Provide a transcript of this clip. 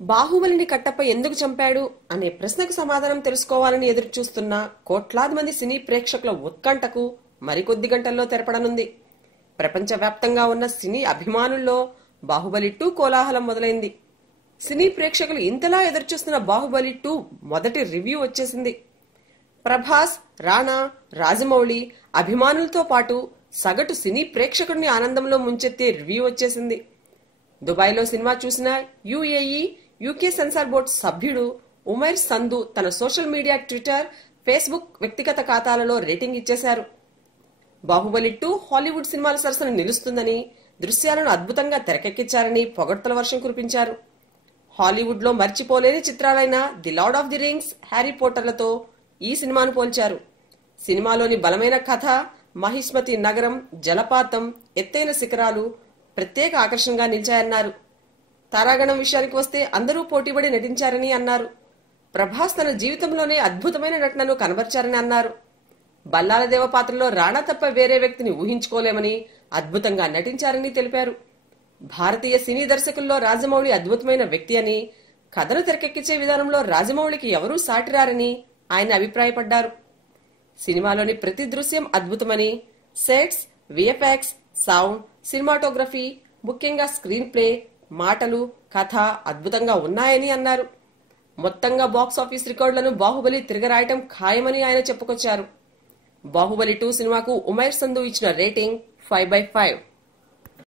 బాహుబలిని కట్టప్ప ఎందుకు చంపాడు అనే ప్రశ్నకు సమాధానం తెలుసుకోవాలని ఎదురుచూస్తున్న కోట్లాది మంది సినీ ప్రేక్షకుల ఉత్కంఠకు మరికొద్ది గంటల్లో తెరపడనుంది. ప్రపంచవ్యాప్తంగా ఉన్న సినీ అభిమానుల్లో బాహుబలి టూ కోలాహలం మొదలైంది. సినీ ప్రేక్షకులు ఇంతలా ఎదురుచూస్తున్న బాహుబలి టూ మొదటి రివ్యూ వచ్చేసింది. ప్రభాస్ రాణా రాజమౌళి అభిమానులతో పాటు సగటు సినీ ప్రేక్షకుడిని ఆనందంలో ముంచెత్తే రివ్యూ వచ్చేసింది. దుబాయ్లో సినిమా చూసిన యుఏఈ యూకే సెన్సార్ బోర్డు సభ్యుడు ఉమేర్ సంధు తన సోషల్ మీడియా ట్విట్టర్ ఫేస్బుక్ వ్యక్తిగత ఖాతాలలో రేటింగ్ ఇచ్చేశారు. బాహుబలి టూ హాలీవుడ్ సినిమాల సరసన నిలుస్తుందని దృశ్యాలను అద్భుతంగా తెరకెక్కించారని పొగడ్తల వర్షం కురిపించారు. హాలీవుడ్లో మర్చిపోలేని చిత్రాలైన the lord of the rings harry పోటర్లతో ఈ సినిమాను పోల్చారు. సినిమాలోని బలమైన కథ మహిష్మతి నగరం జలపాతం ఎత్తైన శిఖరాలు ప్రత్యేక ఆకర్షణగా నిలిచాయన్నారు. తారాగణం విషయానికి వస్తే అందరూ పోటీపడి నటించారని అన్నారు. ప్రభాస్ తన జీవితంలోనే అద్భుతమైన నటనను కనబర్చారని అన్నారు. బల్లాలదేవ పాత్రలో రాణా తప్ప వేరే వ్యక్తిని ఊహించుకోలేమని అద్భుతంగా నటించారని తెలిపారు. భారతీయ సినీ దర్శకుల్లో రాజమౌళి అద్భుతమైన వ్యక్తి అని కథను తెరకెక్కించే విధానంలో రాజమౌళికి ఎవరూ సాటిరారని ఆయన అభిప్రాయపడ్డారు. సినిమాలోని ప్రతి దృశ్యం అద్భుతమని సెట్స్ విఎఫ్ఎక్స్ సౌండ్ సినిమాటోగ్రఫీ ముఖ్యంగా స్క్రీన్ ప్లే మాటలు కథ అద్భుతంగా ఉన్నాయని అన్నారు. మొత్తంగా బాక్స్ ఆఫీస్ రికార్డులను బాహుబలి తిరగరాయటం ఖాయమని ఆయన చెప్పుకొచ్చారు. బాహుబలి టూ సినిమాకు ఉమైర్ సంధు ఇచ్చిన రేటింగ్ ఫైవ్ బై ఫైవ్.